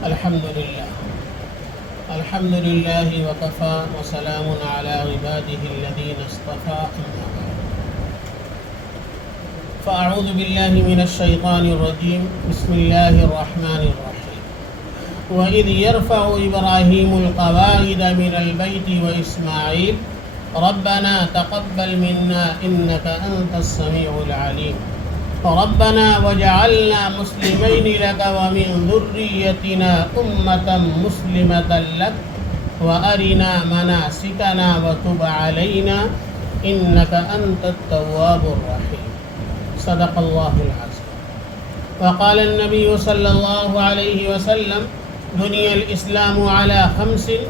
الحمد لله وكفى وسلام على عباده الذين اصطفى أما بعد فأعوذ بالله من الشيطان الرجيم بسم الله الرحمن الرحيم وإذ يرفع إبراهيم القواعد من البيت وإسماعيل ربنا تقبل منا إنك أنت السميع العليم ربنا وجعلنا مسلمين لك ومن ذريتنا أمة مسلمة لك وأرنا مناسكنا وتب علينا إنك أنت التواب الرحيم صدق الله العظيم. وقال النبي صلى الله عليه وسلم بني الإسلام على 5: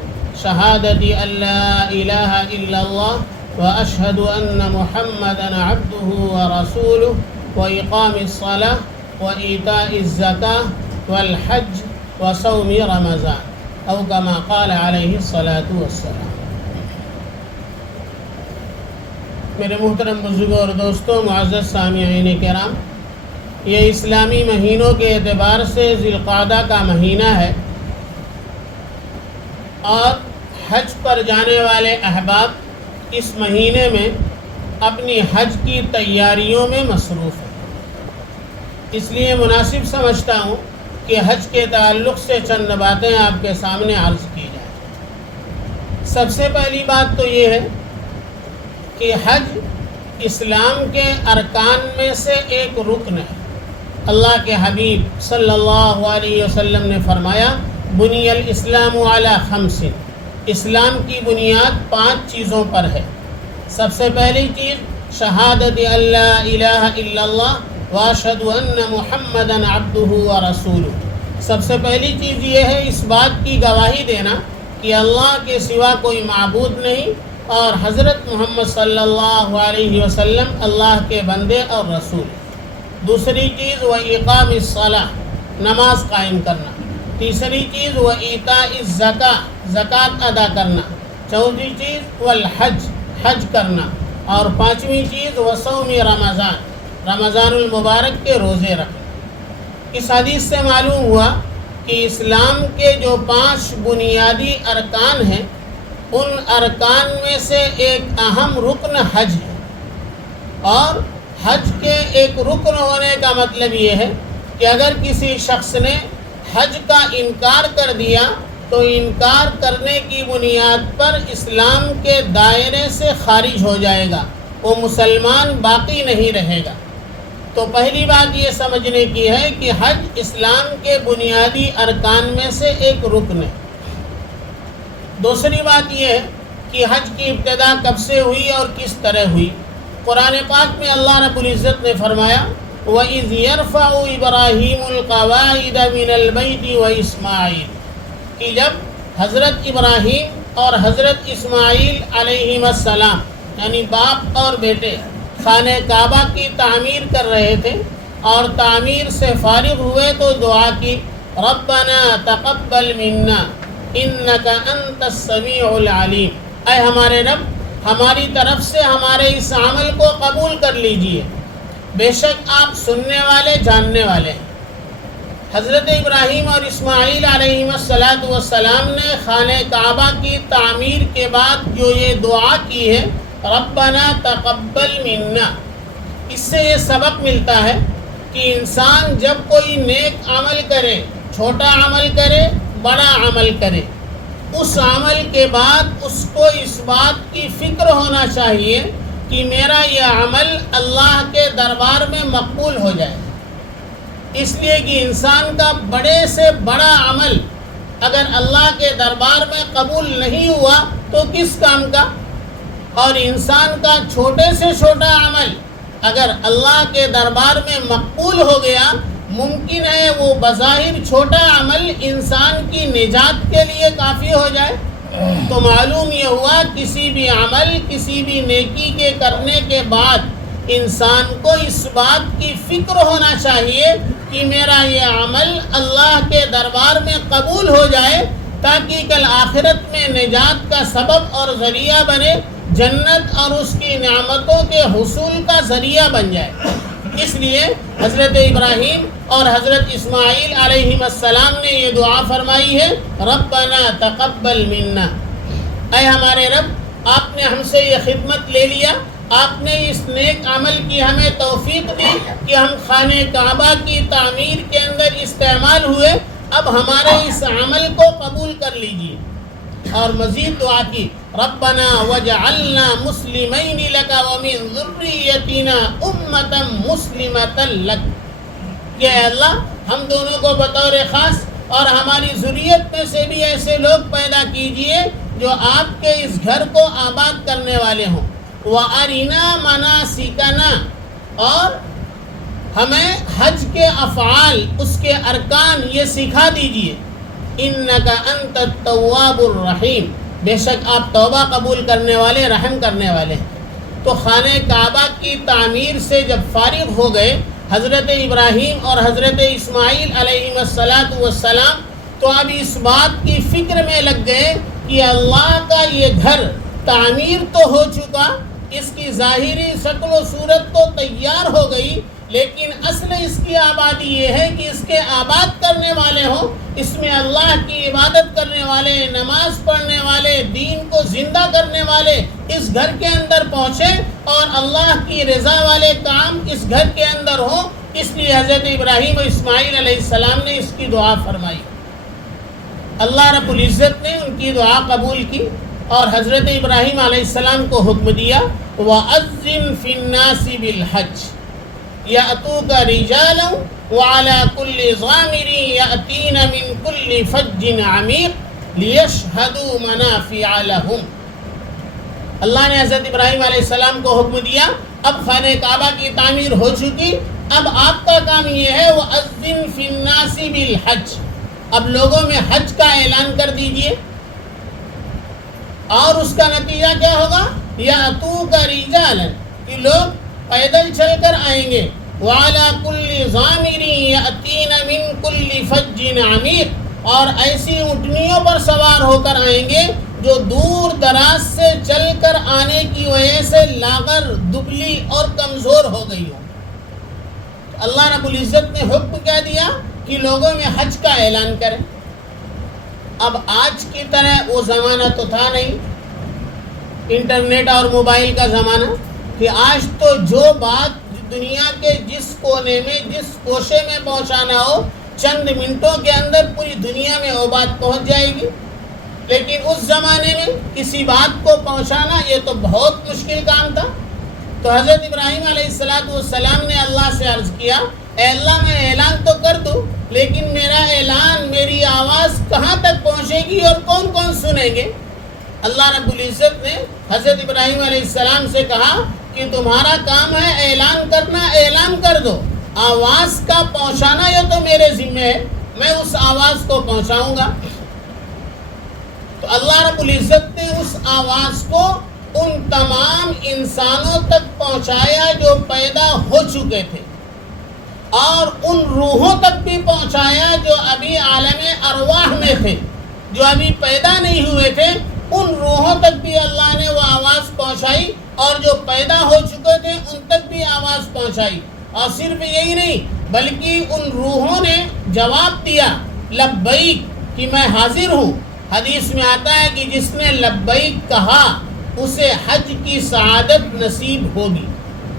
شهادة أن لا إله إلا الله وأشهد أن محمدا عبده ورسوله وإقام الصلاة وإيتاء الزكاة والحج وصوم رمضان أو كما قال عليه الصلاة والسلام. میرے محترم بزرگوں اور دوستوں، معزز سامعین کرام، یہ اسلامی مہینوں کے اعتبار سے ذی القعدہ کا مہینہ ہے اور حج پر جانے والے احباب اس مہینے میں اپنی حج کی تیاریوں میں مصروف ہیں. اس لیے مناسب سمجھتا ہوں کہ حج کے تعلق سے چند باتیں آپ کے سامنے عرض کی جائیں. سب سے پہلی بات تو یہ ہے کہ حج اسلام کے ارکان میں سے ایک رکن ہے. اللہ کے حبیب صلی اللہ علیہ وسلم نے فرمایا بنی الاسلام علی 5، اسلام کی بنیاد 5 چیزوں پر ہے. سب سے پہلی چیز شہادت ان لا الہ الا اللہ واشہد ان محمدا عبدہ ورسولہ. سب سے پہلی چیز یہ ہے اس بات کی گواہی دینا کہ اللہ کے سوا کوئی معبود نہیں اور حضرت محمد صلی اللہ علیہ وسلم اللہ کے بندے اور رسول. دوسری چیز وإقام الصلاۃ، نماز قائم کرنا. تیسری چیز وإیتاء الزکاۃ، زکوٰۃ ادا کرنا. چوتھی چیز والحج، حج کرنا. اور پانچویں چیز وصوم رمضان، رمضان المبارک کے روزے رکھنا. اس حدیث سے معلوم ہوا کہ اسلام کے جو 5 بنیادی ارکان ہیں ان ارکان میں سے ایک اہم رکن حج ہے. اور حج کے ایک رکن ہونے کا مطلب یہ ہے کہ اگر کسی شخص نے حج کا انکار کر دیا تو انکار کرنے کی بنیاد پر اسلام کے دائرے سے خارج ہو جائے گا، وہ مسلمان باقی نہیں رہے گا. تو پہلی بات یہ سمجھنے کی ہے کہ حج اسلام کے بنیادی ارکان میں سے ایک رکن ہے. دوسری بات یہ ہے کہ حج کی ابتدا کب سے ہوئی اور کس طرح ہوئی. قرآن پاک میں اللہ رب العزت نے فرمایا وَإِذْ يَرْفَعُ إِبْرَاهِيمُ الْقَوَاعِدَ مِنَ الْبَيْتِ وَإِسْمَاعِيلُ، کہ جب حضرت ابراہیم اور حضرت اسماعیل علیہم السلام یعنی باپ اور بیٹے خانہ کعبہ کی تعمیر کر رہے تھے اور تعمیر سے فارغ ہوئے تو دعا کی ربنا تقبل منا انک انت السمیع العلیم، اے ہمارے رب ہماری طرف سے ہمارے اس عمل کو قبول کر لیجئے، بے شک آپ سننے والے جاننے والے ہیں. حضرت ابراہیم اور اسماعیل علیہم السلام نے خانہ کعبہ کی تعمیر کے بعد جو یہ دعا کی ہے ربنا تقبل منا، اس سے یہ سبق ملتا ہے کہ انسان جب کوئی نیک عمل کرے، چھوٹا عمل کرے، بڑا عمل کرے، اس عمل کے بعد اس کو اس بات کی فکر ہونا چاہیے کہ میرا یہ عمل اللہ کے دربار میں مقبول ہو جائے. اس لیے کہ انسان کا بڑے سے بڑا عمل اگر اللہ کے دربار میں قبول نہیں ہوا تو کس کام کا، اور انسان کا چھوٹے سے چھوٹا عمل اگر اللہ کے دربار میں مقبول ہو گیا ممکن ہے وہ بظاہر چھوٹا عمل انسان کی نجات کے لیے کافی ہو جائے. تو معلوم یہ ہوا کسی بھی عمل، کسی بھی نیکی کے کرنے کے بعد انسان کو اس بات کی فکر ہونا چاہیے کہ میرا یہ عمل اللہ کے دربار میں قبول ہو جائے تاکہ کل آخرت میں نجات کا سبب اور ذریعہ بنے، جنت اور اس کی نعمتوں کے حصول کا ذریعہ بن جائے. اس لیے حضرت ابراہیم اور حضرت اسماعیل علیہ السلام نے یہ دعا فرمائی ہے، ربنا تقبل منا، اے ہمارے رب آپ نے ہم سے یہ خدمت لے لیا، آپ نے اس نیک عمل کی ہمیں توفیق دی کہ ہم خانہ کعبہ کی تعمیر کے اندر استعمال ہوئے، اب ہمارے اس عمل کو قبول کر لیجیے۔ اور مزید دعا کی، ربنا وجعلنا مسلمین لک ومن ذریتنا امۃ مسلمۃ لک، کہ اے اللہ ہم دونوں کو بطور خاص اور ہماری ذریت میں سے بھی ایسے لوگ پیدا کیجئے جو آپ کے اس گھر کو آباد کرنے والے ہوں۔ وَأَرِنَا مَنَاسِكَنَا، اور ہمیں حج کے افعال، اس کے ارکان یہ سکھا دیجئے۔ اِنَّكَ أَنْتَ التَّوَّابُ الرَّحِيمُ، بے شک آپ توبہ قبول کرنے والے، رحم کرنے والے ہیں۔ تو خانہ کعبہ کی تعمیر سے جب فارغ ہو گئے حضرت ابراہیم اور حضرت اسماعیل علیہ السلام، تو اب اس بات کی فکر میں لگ گئے کہ اللہ کا یہ گھر تعمیر تو ہو چکا، اس کی ظاہری شکل و صورت تو تیار ہو گئی، لیکن اصل اس کی آبادی یہ ہے کہ اس کے آباد کرنے والے ہوں، اس میں اللہ کی عبادت کرنے والے، نماز پڑھنے والے، دین کو زندہ کرنے والے اس گھر کے اندر پہنچے اور اللہ کی رضا والے کام اس گھر کے اندر ہوں۔ اس لیے حضرت ابراہیم و اسماعیل علیہ السلام نے اس کی دعا فرمائی۔ اللہ رب العزت نے ان کی دعا قبول کی اور حضرت ابراہیم علیہ السلام کو حکم دیا، وَأَذِّن فِي النَّاسِ بِالْحَجِّ يَأْتُوكَ رِجَالًا وَعَلَى كُلِّ ضَامِرٍ يَأْتِينَ مِنْ كُلِّ فَجٍّ عَمِيقٍ لِيَشْهَدُوا مَنَافِعَ لَهُمْ۔ اللہ نے حضرت ابراہیم علیہ السلام کو حکم دیا، اب خانہ کعبہ کی تعمیر ہو چکی، اب آپ کا کام یہ ہے، وَأَذِّن فِي النَّاسِ بِالْحَجِّ، اب لوگوں میں حج کا اعلان کر دیجئے۔ اور اس کا نتیجہ کیا ہوگا؟ یَأْتُوکَ رِجَالًا، کہ لوگ پیدل چل کر آئیں گے، وَعَلَى كُلِّ ضَامِرٍ يَأْتِينَ مِنْ كُلِّ فَجٍّ عَمِيقٍ، اور ایسی اونٹنیوں پر سوار ہو کر آئیں گے جو دور دراز سے چل کر آنے کی وجہ سے لاغر، دبلی اور کمزور ہو گئی ہو۔ اللہ رب العزت نے حکم کیا دیا کہ لوگوں میں حج کا اعلان کریں۔ اب آج کی طرح وہ زمانہ تو تھا نہیں، انٹرنیٹ اور موبائل کا زمانہ، کہ آج تو جو بات دنیا کے جس کونے میں، جس کوشے میں پہنچانا ہو، چند منٹوں کے اندر پوری دنیا میں وہ بات پہنچ جائے گی۔ لیکن اس زمانے میں کسی بات کو پہنچانا یہ تو بہت مشکل کام تھا۔ تو حضرت ابراہیم علیہ السلام نے اللہ سے عرض کیا، اے اللہ میں اعلان تو کر دوں، لیکن میرا اعلان، میری آواز کہاں تک پہنچے گی اور کون کون سنیں گے؟ اللہ رب العزت نے حضرت ابراہیم علیہ السلام سے کہا کہ تمہارا کام ہے اعلان کرنا، اعلان کر دو، آواز کا پہنچانا یہ تو میرے ذمہ ہے، میں اس آواز کو پہنچاؤں گا۔ تو اللہ رب العزت نے اس آواز کو ان تمام انسانوں تک پہنچایا جو پیدا ہو چکے تھے، اور ان روحوں تک بھی پہنچایا جو ابھی عالم ارواح میں تھے، جو ابھی پیدا نہیں ہوئے تھے، ان روحوں تک بھی اللہ نے وہ آواز پہنچائی، اور جو پیدا ہو چکے تھے ان تک بھی آواز پہنچائی۔ اور صرف یہی نہیں بلکہ ان روحوں نے جواب دیا لبیک، کہ میں حاضر ہوں۔ حدیث میں آتا ہے کہ جس نے لبیک کہا اسے حج کی سعادت نصیب ہوگی،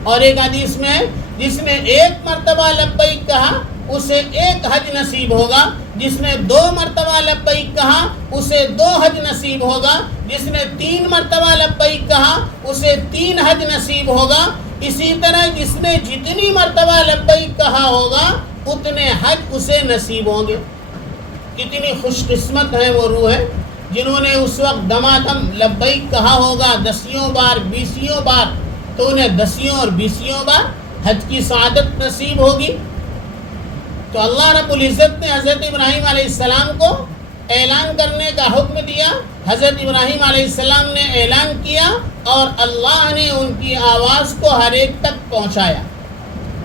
اور ایک حدیث میں جس نے ایک مرتبہ لبیک کہا اسے ایک حج نصیب ہوگا، جس نے 2 مرتبہ لبیک کہا اسے 2 حج نصیب ہوگا، جس نے 3 مرتبہ لبیک کہا اسے 3 حج نصیب ہوگا۔ اسی طرح جس نے جتنی مرتبہ لبیک کہا ہوگا اتنے حج اسے نصیب ہوں گے۔ کتنی خوش قسمت ہیں وہ روح ہے جنہوں نے اس وقت دمادم لبیک کہا ہوگا 10 بار 20 بار، تو انہیں 10 اور 20 بار حج کی سعادت نصیب ہوگی۔ تو اللہ رب العزت نے حضرت ابراہیم علیہ السلام کو اعلان کرنے کا حکم دیا، حضرت ابراہیم علیہ السلام نے اعلان کیا، اور اللہ نے ان کی آواز کو ہر ایک تک پہنچایا۔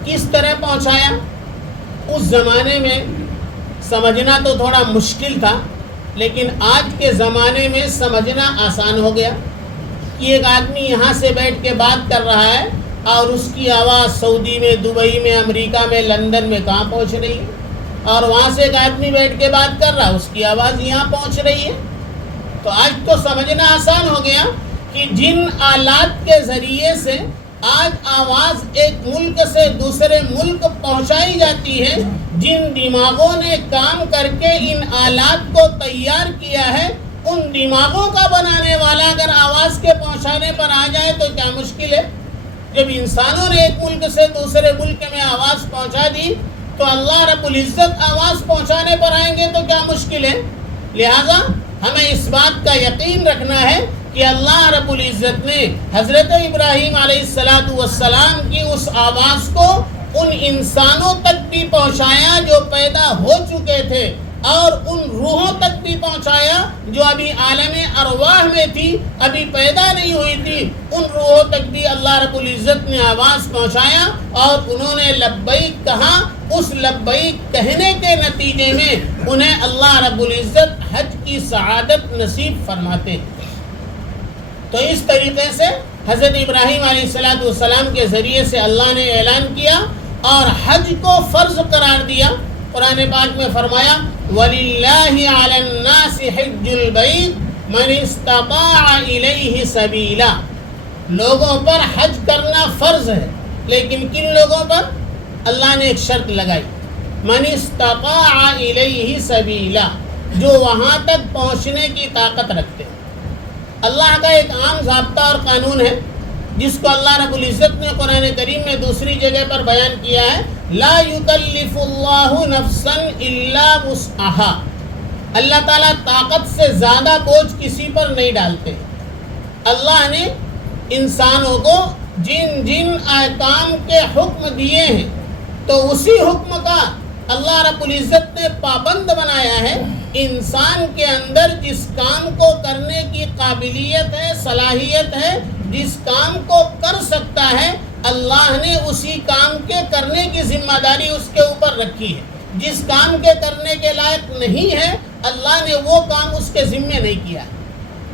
کس طرح پہنچایا؟ اس زمانے میں سمجھنا تو تھوڑا مشکل تھا، لیکن آج کے زمانے میں سمجھنا آسان ہو گیا کہ ایک آدمی یہاں سے بیٹھ کے بات کر رہا ہے اور اس کی آواز سعودی میں، دبئی میں، امریکہ میں، لندن میں کہاں پہنچ رہی ہے، اور وہاں سے ایک آدمی بیٹھ کے بات کر رہا ہے، اس کی آواز یہاں پہنچ رہی ہے۔ تو آج تو سمجھنا آسان ہو گیا کہ جن آلات کے ذریعے سے آج آواز ایک ملک سے دوسرے ملک پہنچائی جاتی ہے، جن دماغوں نے کام کر کے ان آلات کو تیار کیا ہے، ان دماغوں کا بنانے والا اگر آواز کے پہنچانے پر آ جائے تو کیا مشکل ہے؟ جب انسانوں نے ایک ملک سے دوسرے ملک میں آواز پہنچا دی تو اللہ رب العزت آواز پہنچانے پر آئیں گے تو کیا مشکل ہے؟ لہذا ہمیں اس بات کا یقین رکھنا ہے کہ اللہ رب العزت نے حضرت ابراہیم علیہ السلام کی اس آواز کو ان انسانوں تک بھی پہنچایا جو پیدا ہو چکے تھے، اور ان روحوں تک بھی پہنچایا جو ابھی عالم ارواح میں تھی، ابھی پیدا نہیں ہوئی تھی، ان روحوں تک بھی اللہ رب العزت نے آواز پہنچایا، اور انہوں نے لبیک کہا۔ اس لبیک کہنے کے نتیجے میں انہیں اللہ رب العزت حج کی سعادت نصیب فرماتے ہیں۔ تو اس طریقے سے حضرت ابراہیم علیہ السلام کے ذریعے سے اللہ نے اعلان کیا اور حج کو فرض قرار دیا۔ قرآن پاک میں فرمایا وَلِلَّهِ عَلَى النَّاسِ حِجُّ الْبَيْتِ مَنِ اسْتَطَاعَ إِلَيْهِ سَبِيلًا، لوگوں پر حج کرنا فرض ہے، لیکن کن لوگوں پر؟ اللہ نے ایک شرط لگائی، مَنِ اسْتَطَاعَ إِلَيْهِ سَبِيلًا، جو وہاں تک پہنچنے کی طاقت رکھتے ہیں۔ اللہ کا ایک عام ضابطہ اور قانون ہے جس کو اللہ رب العزت نے قرآن کریم میں دوسری جگہ پر بیان کیا ہے، لا یکلف اللہ نفسا الا وسعها، اللہ تعالیٰ طاقت سے زیادہ بوجھ کسی پر نہیں ڈالتے۔ اللہ نے انسانوں کو جن جن احکام کے حکم دیے ہیں تو اسی حکم کا اللہ رب العزت نے پابند بنایا ہے۔ انسان کے اندر جس کام کو کرنے کی قابلیت ہے، صلاحیت ہے، جس کام کو کر سکتا ہے، اللہ نے اسی کام کے کرنے کی ذمہ داری اس کے اوپر رکھی ہے۔ جس کام کے کرنے کے لائق نہیں ہے، اللہ نے وہ کام اس کے ذمے نہیں کیا۔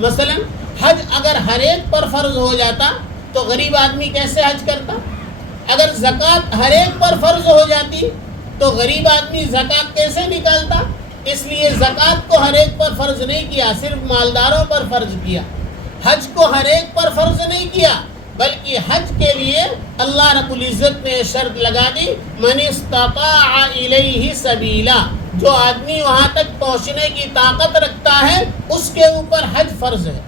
مثلا حج اگر ہر ایک پر فرض ہو جاتا تو غریب آدمی کیسے حج کرتا؟ اگر زکوٰۃ ہر ایک پر فرض ہو جاتی تو غریب آدمی زکوٰۃ کیسے نکالتا؟ اس لیے زکوٰۃ کو ہر ایک پر فرض نہیں کیا، صرف مالداروں پر فرض کیا۔ حج کو ہر ایک پر فرض نہیں کیا، بلکہ حج کے لیے اللہ رب العزت نے شرط لگا دی، من استطاع الیہ سبیلا، جو آدمی وہاں تک پہنچنے کی طاقت رکھتا ہے اس کے اوپر حج فرض ہے۔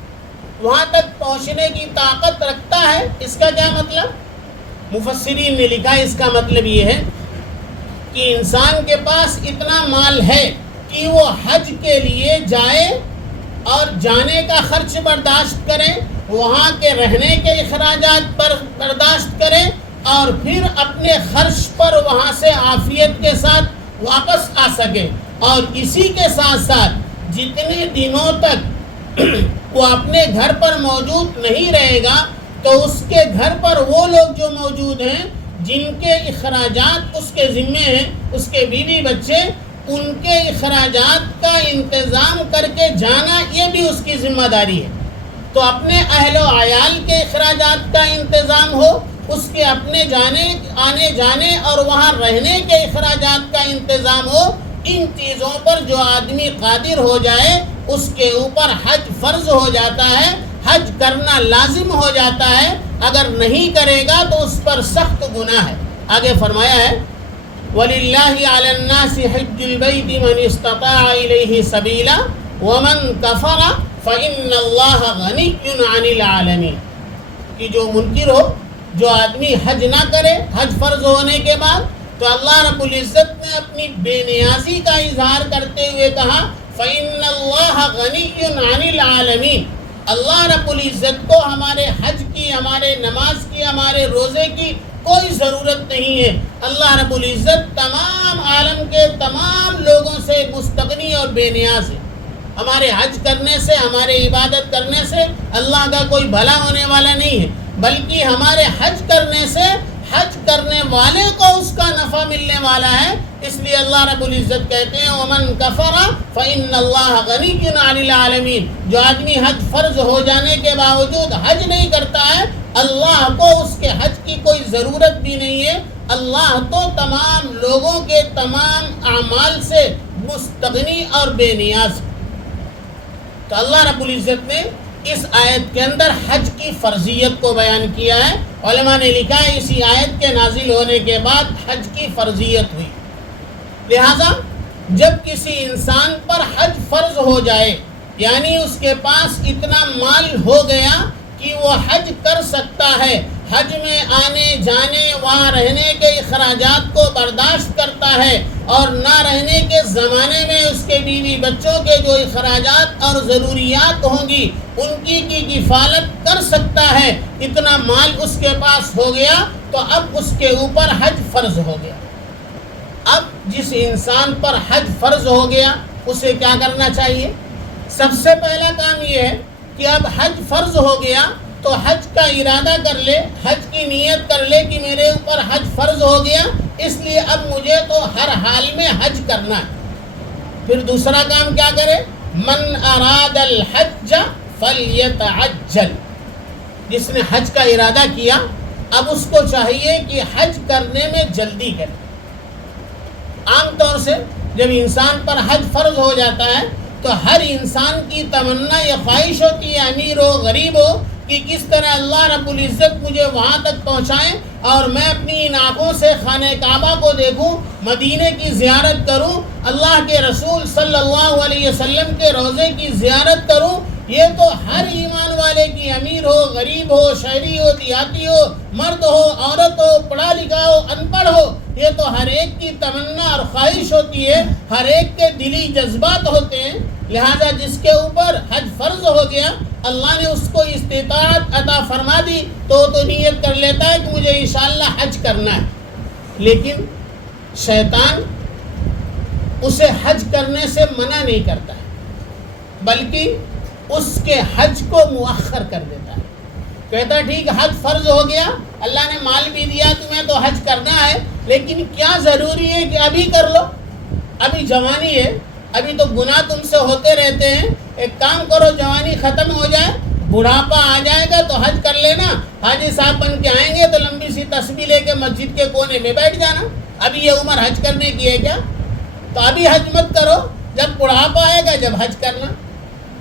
وہاں تک پہنچنے کی طاقت رکھتا ہے، اس کا کیا مطلب؟ مفسرین نے لکھا اس کا مطلب یہ ہے کہ انسان کے پاس اتنا مال ہے کہ وہ حج کے لیے جائے اور جانے کا خرچ برداشت کرے، وہاں کے رہنے کے اخراجات پر برداشت کرے، اور پھر اپنے خرچ پر وہاں سے عافیت کے ساتھ واپس آ سکے۔ اور اسی کے ساتھ ساتھ جتنے دنوں تک وہ اپنے گھر پر موجود نہیں رہے گا تو اس کے گھر پر وہ لوگ جو موجود ہیں جن کے اخراجات اس کے ذمے ہیں، اس کے بیوی بچے، ان کے اخراجات کا انتظام کر کے جانا یہ بھی اس کی ذمہ داری ہے۔ تو اپنے اہل و عیال کے اخراجات کا انتظام ہو، اس کے اپنے آنے جانے اور وہاں رہنے کے اخراجات کا انتظام ہو، ان چیزوں پر جو آدمی قادر ہو جائے اس کے اوپر حج فرض ہو جاتا ہے، حج کرنا لازم ہو جاتا ہے۔ اگر نہیں کرے گا تو اس پر سخت گناہ ہے۔ آگے فرمایا ہے وَلِلَّهِ عَلَى النَّاسِ حِجُّ الْبَيْتِ مَنِ اسْتَطَاعَ إِلَيْهِ سَبِيلًا وَمَنْ كَفَرَ فَإِنَّ اللَّهَ غَنِيٌّ عَنِ الْعَالَمِينَ، کہ جو منکر ہو، جو آدمی حج نہ کرے حج فرض ہونے کے بعد، تو اللہ رب العزت نے اپنی بے نیازی کا اظہار کرتے ہوئے کہا فَإِنَّ اللَّهَ غَنِيٌّ عَنِ الْعَالَمِينَ، اللہ رب العزت کو ہمارے حج کی، ہمارے نماز کی، ہمارے روزے کی کوئی ضرورت نہیں ہے۔ اللہ رب العزت تمام عالم کے تمام لوگوں سے مستغنی اور بے نیاز ہے۔ ہمارے حج کرنے سے، ہمارے عبادت کرنے سے اللہ کا کوئی بھلا ہونے والا نہیں ہے، بلکہ ہمارے حج کرنے سے حج کرنے والے کو اس کا نفع ملنے والا ہے۔ اس لیے اللہ رب العزت کہتے ہیں وَمَنْ كَفَرَ فَإِنَّ اللَّهَ غَنِيٌّ عَنِ الْعَالَمِينَ، جو آدمی حج فرض ہو جانے کے باوجود حج نہیں کرتا ہے اللہ کو اس کے حج کی کوئی ضرورت بھی نہیں ہے، اللہ تو تمام لوگوں کے تمام اعمال سے مستغنی اور بے نیاز ہے۔ تو اللہ رب العزت نے اس آیت کے اندر حج کی فرضیت کو بیان کیا ہے۔ علماء نے لکھا ہے اسی آیت کے نازل ہونے کے بعد حج کی فرضیت ہوئی، لہذا جب کسی انسان پر حج فرض ہو جائے، یعنی اس کے پاس اتنا مال ہو گیا کہ وہ حج کر سکتا ہے، حج میں آنے جانے وہاں رہنے کے اخراجات کو برداشت کرتا ہے، اور نہ رہنے کے زمانے میں اس کے بیوی بچوں کے جو اخراجات اور ضروریات ہوں گی ان کی کفالت کر سکتا ہے، اتنا مال اس کے پاس ہو گیا تو اب اس کے اوپر حج فرض ہو گیا۔ اب جس انسان پر حج فرض ہو گیا اسے کیا کرنا چاہیے؟ سب سے پہلا کام یہ ہے کہ اب حج فرض ہو گیا تو حج کا ارادہ کر لے، حج کی نیت کر لے کہ میرے اوپر حج فرض ہو گیا، اس لیے اب مجھے تو ہر حال میں حج کرنا ہے۔ پھر دوسرا کام کیا کرے؟ من اراد الحج فلیتعجل، جس نے حج کا ارادہ کیا اب اس کو چاہیے کہ حج کرنے میں جلدی کرے۔ عام طور سے جب انسان پر حج فرض ہو جاتا ہے تو ہر انسان کی تمنا یہ خواہش ہوتی ہے، امیر ہو غریب ہو، کہ کس طرح اللہ رب العزت مجھے وہاں تک پہنچائیں اور میں اپنی ان آنکھوں سے خانہ کعبہ کو دیکھوں، مدینے کی زیارت کروں، اللہ کے رسول صلی اللہ علیہ وسلم کے روضے کی زیارت کروں۔ یہ تو ہر ایمان والے کی، امیر ہو غریب ہو، شہری ہو دیہاتی ہو، مرد ہو عورت ہو، پڑھا لکھا ہو ان پڑھ ہو، یہ تو ہر ایک کی تمنا اور خواہش ہوتی ہے، ہر ایک کے دلی جذبات ہوتے ہیں۔ لہذا جس کے اوپر حج فرض ہو گیا، اللہ نے اس کو استطاعت عطا فرما دی تو نیت کر لیتا ہے کہ مجھے انشاءاللہ حج کرنا ہے، لیکن شیطان اسے حج کرنے سے منع نہیں کرتا ہے، بلکہ اس کے حج کو مؤخر کر دیتا ہے۔ کہتا ہے ٹھیک حج فرض ہو گیا، اللہ نے مال بھی دیا تمہیں تو حج کرنا ہے، لیکن کیا ضروری ہے کہ ابھی کر لو؟ ابھی جوانی ہے، ابھی تو گناہ تم سے ہوتے رہتے ہیں، ایک کام کرو جوانی ختم ہو جائے، بڑھاپا آ جائے گا تو حج کر لینا۔ حاجی صاحب بن کے آئیں گے تو لمبی سی تسبیح لے کے مسجد کے کونے میں بیٹھ جانا۔ ابھی یہ عمر حج کرنے کی ہے کیا؟ تو ابھی حج مت کرو، جب بڑھاپا آئے گا جب حج کرنا۔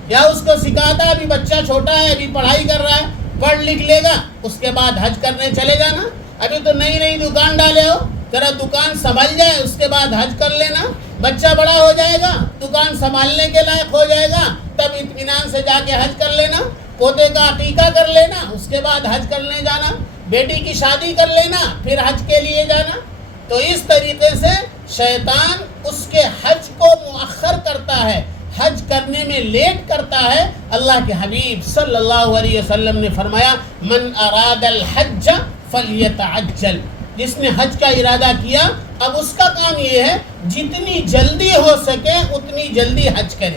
یا اس کو سکھاتا ہے ابھی بچہ چھوٹا ہے، ابھی پڑھائی کر رہا ہے، پڑھ لکھ لے گا اس کے بعد حج کرنے چلے جانا۔ ابھی تو نئی نئی دکان ڈالے ہو، ذرا دکان سنبھل جائے اس کے بعد حج کر لینا۔ بچہ بڑا ہو جائے گا، دکان سنبھالنے کے لائق ہو جائے گا، تب اطمینان سے جا کے حج کر لینا۔ پوتے کا عقیقہ کر لینا، اس کے بعد حج کرنے جانا۔ بیٹی کی شادی کر لینا، پھر حج کے لیے جانا۔ تو اس طریقے سے شیطان اس کے حج کو مؤخر کرتا ہے، حج کرنے میں لیٹ کرتا ہے۔ اللہ کے حبیب صلی اللہ علیہ وسلم نے فرمایا من اراد الحج فلیتعجل، جس نے حج کا ارادہ کیا اب اس کا کام یہ ہے جتنی جلدی ہو سکے اتنی جلدی حج کرے۔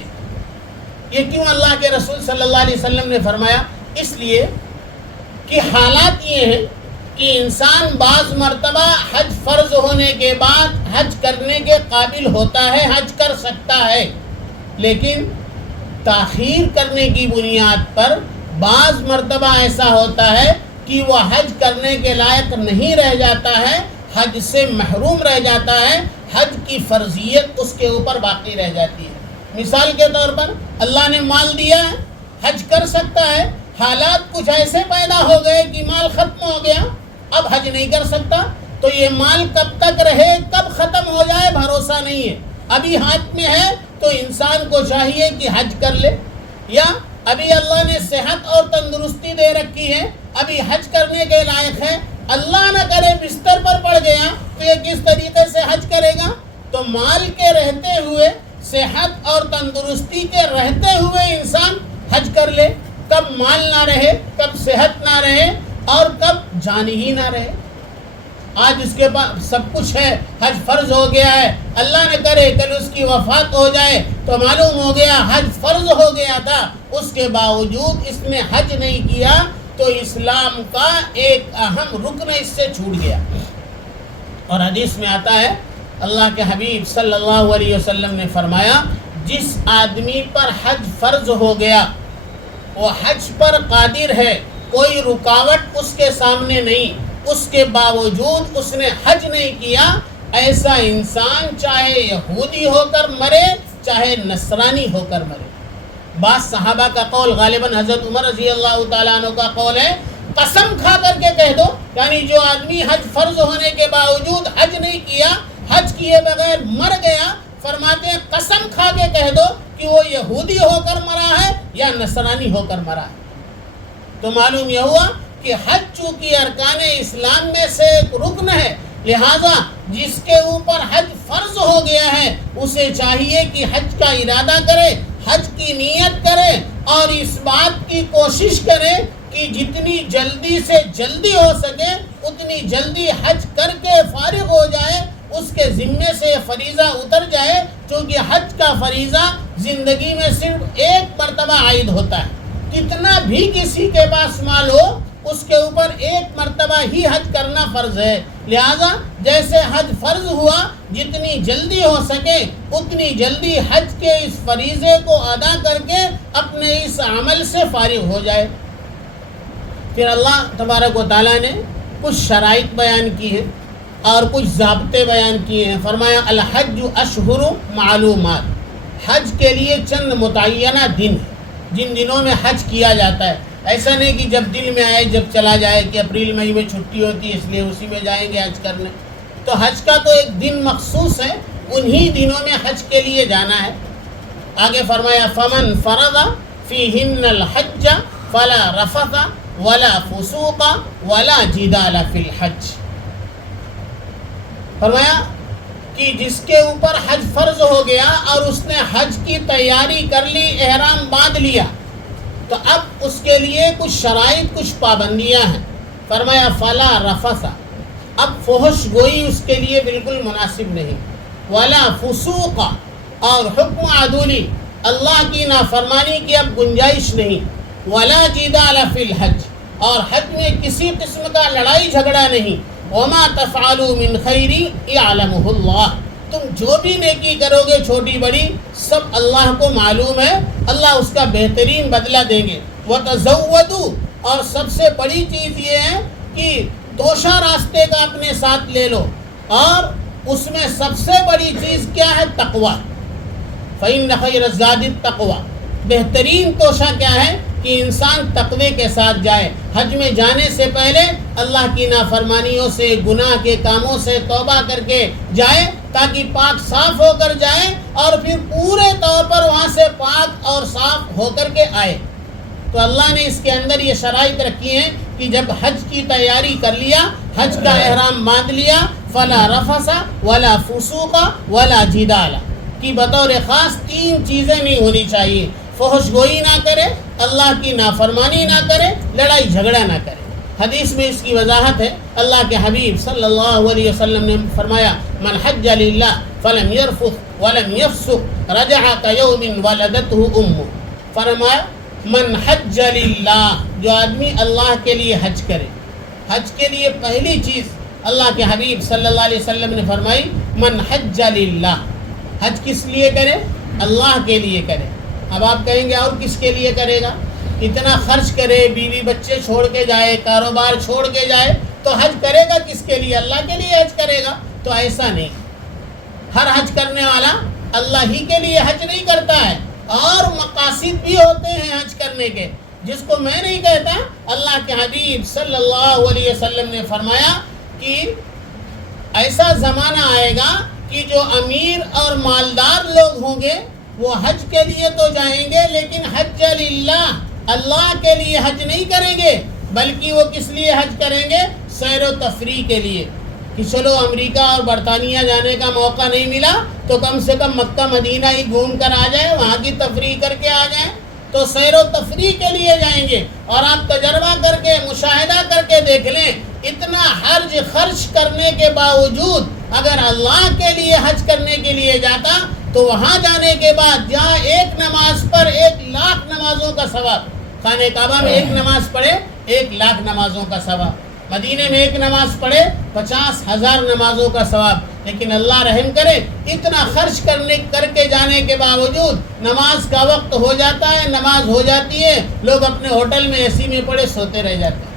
یہ کیوں اللہ کے رسول صلی اللہ علیہ وسلم نے فرمایا؟ اس لیے کہ حالات یہ ہیں کہ انسان بعض مرتبہ حج فرض ہونے کے بعد حج کرنے کے قابل ہوتا ہے، حج کر سکتا ہے، لیکن تاخیر کرنے کی بنیاد پر بعض مرتبہ ایسا ہوتا ہے کہ وہ حج کرنے کے لائق نہیں رہ جاتا ہے، حج سے محروم رہ جاتا ہے، حج کی فرضیت اس کے اوپر باقی رہ جاتی ہے۔ مثال کے طور پر اللہ نے مال دیا ہے، حج کر سکتا ہے، حالات کچھ ایسے پیدا ہو گئے کہ مال ختم ہو گیا، اب حج نہیں کر سکتا، تو یہ مال کب تک رہے کب ختم ہو جائے بھروسہ نہیں ہے۔ ابھی ہاتھ میں ہے تو انسان کو چاہیے کہ حج کر لے، یا ابھی اللہ نے صحت اور تندرستی دے رکھی ہے، ابھی حج کرنے کے لائق ہے، اللہ نہ کرے بستر پر پڑ گیا تو یہ کس طریقے سے حج کرے گا؟ تو مال کے رہتے ہوئے، صحت اور تندرستی کے رہتے ہوئے انسان حج کر لے۔ کب مال نہ رہے، کب صحت نہ رہے اور کب جان ہی نہ رہے۔ آج اس کے پاس سب کچھ ہے، حج فرض ہو گیا ہے، اللہ نہ کرے کل اس کی وفات ہو جائے تو معلوم ہو گیا حج فرض ہو گیا تھا، اس کے باوجود اس نے حج نہیں کیا تو اسلام کا ایک اہم رکن اس سے چھوٹ گیا۔ اور حدیث میں آتا ہے اللہ کے حبیب صلی اللہ علیہ وسلم نے فرمایا جس آدمی پر حج فرض ہو گیا، وہ حج پر قادر ہے کوئی رکاوٹ اس کے سامنے نہیں، اس کے باوجود اس نے حج نہیں کیا، ایسا انسان چاہے یہودی ہو کر مرے چاہے نصرانی ہو کر مرے۔ بعض صحابہ کا قول، غالباً حضرت عمر رضی اللہ تعالیٰ عنہ کا قول ہے، قسم کھا کر کے کہہ دو، یعنی جو آدمی حج فرض ہونے کے باوجود حج نہیں کیا، حج کیے بغیر مر گیا، فرماتے ہیں قسم کھا کے کہہ دو کہ وہ یہودی ہو کر مرا ہے یا نصرانی ہو کر مرا ہے۔ تو معلوم یہ ہوا کہ حج چونکہ ارکان اسلام میں سے ایک رکن ہے، لہٰذا جس کے اوپر حج فرض ہو گیا ہے اسے چاہیے کہ حج کا ارادہ کرے، حج کی نیت کرے اور اس بات کی کوشش کرے کہ جتنی جلدی سے جلدی ہو سکے اتنی جلدی حج کر کے فارغ ہو جائے، اس کے ذمے سے فریضہ اتر جائے، چونکہ حج کا فریضہ زندگی میں صرف ایک مرتبہ عائد ہوتا ہے۔ کتنا بھی کسی کے پاس مال ہو، اس کے اوپر ایک مرتبہ ہی حج کرنا فرض ہے، لہذا جیسے حج فرض ہوا جتنی جلدی ہو سکے اتنی جلدی حج کے اس فریضے کو ادا کر کے اپنے اس عمل سے فارغ ہو جائے۔ پھر اللہ تبارک و تعالیٰ نے کچھ شرائط بیان کی ہیں اور کچھ ضابطے بیان کیے ہیں۔ فرمایا الحج اشہر معلومات، حج کے لیے چند متعینہ دن ہیں جن دنوں میں حج کیا جاتا ہے۔ ایسا نہیں کہ جب دل میں آئے جب چلا جائے، کہ اپریل مئی میں چھٹی ہوتی ہے اس لیے اسی میں جائیں گے حج کرنے۔ تو حج کا تو ایک دن مخصوص ہے، انہی دنوں میں حج کے لیے جانا ہے۔ آگے فرمایا فمن فرض فیہن الحج فلا رفث ولا فسوق ولا جدال فی الحج۔ فرمایا کہ جس کے اوپر حج فرض ہو گیا اور اس نے حج کی تیاری کر لی، احرام باندھ لیا، تو اب اس کے لیے کچھ شرائط، کچھ پابندیاں ہیں۔ فرمایا فلا رفث، اب فحش گوئی اس کے لیے بالکل مناسب نہیں، ولا فسوق، اور حکم عدولی اللہ کی نافرمانی کی اب گنجائش نہیں، ولا جدال فی الحج، اور حج میں کسی قسم کا لڑائی جھگڑا نہیں۔ وما تفعلوا من خیر یعلمہ اللہ، تم جو بھی نیکی کرو گے چھوٹی بڑی سب اللہ کو معلوم ہے، اللہ اس کا بہترین بدلہ دیں گے۔ وتزودوا، اور سب سے بڑی چیز یہ ہے کہ توشہ راستے کا اپنے ساتھ لے لو، اور اس میں سب سے بڑی چیز کیا ہے؟ تقوی۔ فإن خیر الزاد التقوی، بہترین توشہ کیا ہے کہ انسان تقوی کے ساتھ جائے، حج میں جانے سے پہلے اللہ کی نافرمانیوں سے، گناہ کے کاموں سے توبہ کر کے جائے تاکہ پاک صاف ہو کر جائے اور پھر پورے طور پر وہاں سے پاک اور صاف ہو کر کے آئے۔ تو اللہ نے اس کے اندر یہ شرائط رکھی ہیں کہ جب حج کی تیاری کر لیا، حج کا احرام باندھ لیا، فلا رفث ولا فسوق ولا جدال، کی بطور خاص تین چیزیں نہیں ہونی چاہیے۔ فحش گوئی نہ کرے، اللہ کی نافرمانی نہ کرے، لڑائی جھگڑا نہ کرے۔ حدیث میں اس کی وضاحت ہے، اللہ کے حبیب صلی اللہ علیہ وسلم نے فرمایا من حج للہ فلم یرفث ولم یفسق رجع کیوم ولدتہ امہ۔ فرمایا من حج للہ، جو آدمی اللہ کے لیے حج کرے، حج کے لیے پہلی چیز اللہ کے حبیب صلی اللہ علیہ وسلم نے فرمائی من حج للہ، حج کس لیے کرے؟ اللہ کے لیے کرے۔ اب آپ کہیں گے اور کس کے لیے کرے گا؟ اتنا خرچ کرے، بیوی بچے چھوڑ کے جائے، کاروبار چھوڑ کے جائے، تو حج کرے گا کس کے لیے؟ اللہ کے لیے حج کرے گا؟ تو ایسا نہیں، ہر حج کرنے والا اللہ ہی کے لیے حج نہیں کرتا ہے، اور مقاصد بھی ہوتے ہیں حج کرنے کے، جس کو میں نہیں کہتا۔ اللہ کے حبیب صلی اللہ علیہ وسلم نے فرمایا کہ ایسا زمانہ آئے گا کہ جو امیر اور مالدار لوگ ہوں گے وہ حج کے لیے تو جائیں گے، لیکن حج للہ، اللہ کے لیے حج نہیں کریں گے، بلکہ وہ کس لیے حج کریں گے؟ سیر و تفریح کے لیے، کہ چلو امریکہ اور برطانیہ جانے کا موقع نہیں ملا تو کم سے کم مکہ مدینہ ہی گھوم کر آ جائیں، وہاں کی تفریح کر کے آ جائیں۔ تو سیر و تفریح کے لیے جائیں گے، اور آپ تجربہ کر کے، مشاہدہ کر کے دیکھ لیں، اتنا حج خرچ کرنے کے باوجود اگر اللہ کے لیے حج کرنے کے لیے جاتا تو وہاں جانے کے بعد جہاں ایک نماز پر 1,00,000 نمازوں کا ثواب، خانہ کعبہ میں ایک نماز پڑھے 1,00,000 نمازوں کا ثواب، مدینے میں ایک نماز پڑھے 50,000 نمازوں کا ثواب، لیکن اللہ رحم کرے اتنا خرچ کر کے جانے کے باوجود نماز کا وقت ہو جاتا ہے، نماز ہو جاتی ہے، لوگ اپنے ہوٹل میں اے سی میں پڑے سوتے رہ جاتے ہیں۔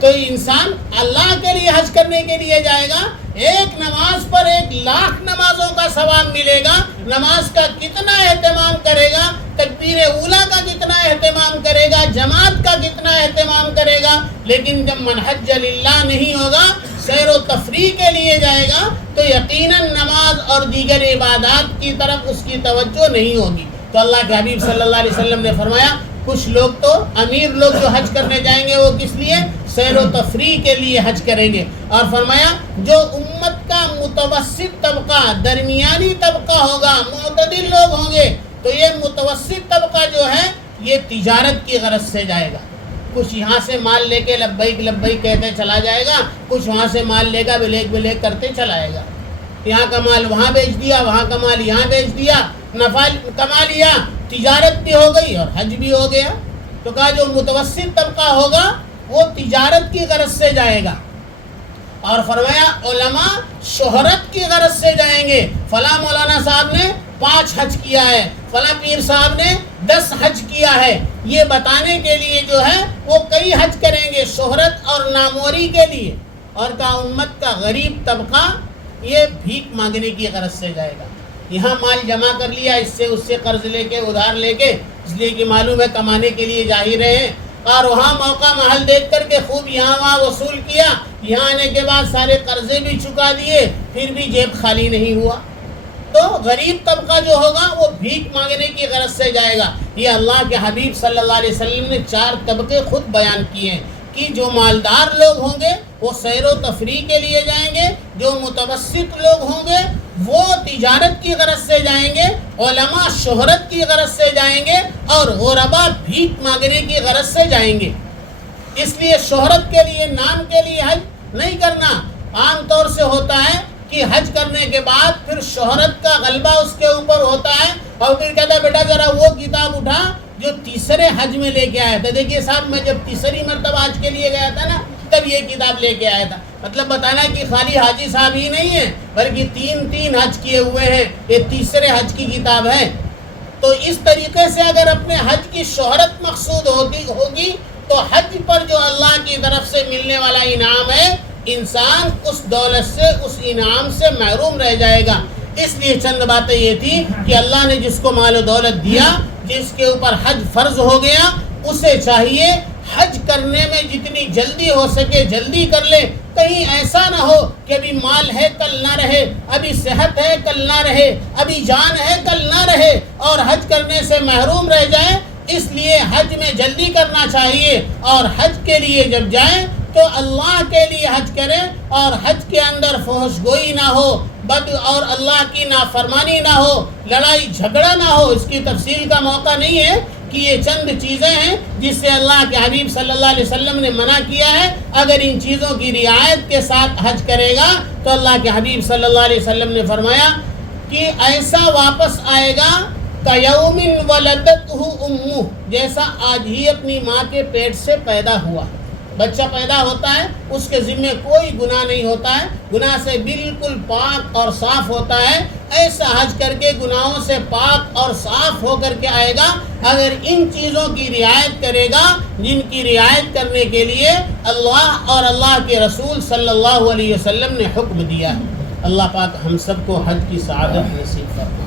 تو انسان اللہ کے لیے حج کرنے کے لیے جائے گا، ایک نماز پر 1,00,000 نمازوں کا ثواب ملے گا۔ نماز کا کتنا اہتمام کرے گا، تکبیر اولیٰ کا کتنا اہتمام کرے گا، جماعت کا کتنا اہتمام کرے گا، لیکن جب من حج للہ نہیں ہوگا، سیر و تفریح کے لیے جائے گا، تو یقیناً نماز اور دیگر عبادات کی طرف اس کی توجہ نہیں ہوگی۔ تو اللہ کے حبیب صلی اللہ علیہ وسلم نے فرمایا کچھ لوگ تو امیر لوگ جو حج کرنے جائیں گے وہ کس لیے؟ سیر و تفریح کے لیے حج کریں گے۔ اور فرمایا جو امت کا متوسط طبقہ، درمیانی طبقہ ہوگا، معتدل لوگ ہوں گے، تو یہ متوسط طبقہ جو ہے یہ تجارت کی غرض سے جائے گا۔ کچھ یہاں سے مال لے کے لبیک لبیک کہتے چلا جائے گا، کچھ وہاں سے مال لے گا بلیک کرتے چلا آئے گا۔ یہاں کا مال وہاں بیچ دیا، وہاں کا مال یہاں بیچ دیا، نفع کما لیا، تجارت بھی ہو گئی اور حج بھی ہو گیا۔ تو کہا جو متوسط طبقہ ہوگا وہ تجارت کی غرض سے جائے گا۔ اور فرمایا علماء شہرت کی غرض سے جائیں گے، فلاں مولانا صاحب نے 5 حج کیا ہے، فلاں پیر صاحب نے 10 حج کیا ہے، یہ بتانے کے لیے جو ہے وہ کئی حج کریں گے شہرت اور ناموری کے لیے۔ اور کہا امت کا غریب طبقہ یہ بھیک مانگنے کی غرض سے جائے گا، یہاں مال جمع کر لیا، اس سے قرض لے کے ادھار لے کے، اس لیے کہ معلوم ہے کمانے کے لیے جا ہی رہے ہیں، اور وہاں موقع محل دیکھ کر کے خوب یہاں وہاں وصول کیا، یہاں آنے کے بعد سارے قرضے بھی چکا دیے، پھر بھی جیب خالی نہیں ہوا۔ تو غریب طبقہ جو ہوگا وہ بھیک مانگنے کی غرض سے جائے گا۔ یہ اللہ کے حبیب صلی اللہ علیہ وسلم نے 4 طبقے خود بیان کیے ہیں کہ جو مالدار لوگ ہوں گے وہ سیر و تفریح کے لیے جائیں گے، جو متوسط لوگ ہوں گے وہ تجارت کی غرض سے جائیں گے، علماء شہرت کی غرض سے جائیں گے، اور غرباء بھیک مانگنے کی غرض سے جائیں گے۔ اس لیے شہرت کے لیے، نام کے لیے حج نہیں کرنا۔ عام طور سے ہوتا ہے کہ حج کرنے کے بعد پھر شہرت کا غلبہ اس کے اوپر ہوتا ہے، اور پھر کہتا ہے بیٹا ذرا وہ کتاب اٹھا جو تیسرے حج میں لے کے آیا تھا۔ دیکھیے صاحب میں جب تیسری مرتبہ حج کے لیے گیا تھا نا تب یہ کتاب لے کے آیا تھا۔ مطلب بتانا کہ خالی حاجی صاحب ہی نہیں ہے بلکہ 3 حج کیے ہوئے ہیں، یہ تیسرے حج کی کتاب ہے۔ تو اس طریقے سے اگر اپنے حج کی شہرت مقصود ہوگی تو حج پر جو اللہ کی طرف سے ملنے والا انعام ہے انسان اس دولت سے، اس انعام سے محروم رہ جائے گا۔ اس لیے چند باتیں یہ تھی کہ اللہ نے جس کو مال و دولت دیا، جس کے اوپر حج فرض ہو گیا، اسے چاہیے حج کرنے میں جتنی جلدی ہو سکے جلدی کر لے۔ کہیں ایسا نہ ہو کہ ابھی مال ہے کل نہ رہے، ابھی صحت ہے کل نہ رہے، ابھی جان ہے کل نہ رہے، اور حج کرنے سے محروم رہ جائے۔ اس لیے حج میں جلدی کرنا چاہیے، اور حج کے لیے جب جائیں تو اللہ کے لیے حج کریں، اور حج کے اندر فحش گوئی نہ ہو، بد اور اللہ کی نافرمانی نہ ہو، لڑائی جھگڑا نہ ہو۔ اس کی تفصیل کا موقع نہیں ہے کہ یہ چند چیزیں ہیں جس سے اللہ کے حبیب صلی اللہ علیہ وسلم نے منع کیا ہے۔ اگر ان چیزوں کی رعایت کے ساتھ حج کرے گا تو اللہ کے حبیب صلی اللہ علیہ وسلم نے فرمایا کہ ایسا واپس آئے گا کَیَوْمٍ وَلَدَتْهُ أُمُّهُ، جیسا آج ہی اپنی ماں کے پیٹ سے پیدا ہوا۔ بچہ پیدا ہوتا ہے اس کے ذمے کوئی گناہ نہیں ہوتا ہے، گناہ سے بالکل پاک اور صاف ہوتا ہے، ایسا حج کر کے گناہوں سے پاک اور صاف ہو کر کے آئے گا اگر ان چیزوں کی رعایت کرے گا جن کی رعایت کرنے کے لیے اللہ اور اللہ کے رسول صلی اللہ علیہ وسلم نے حکم دیا ہے۔ اللہ پاک ہم سب کو حج کی سعادت نصیب فرمائے۔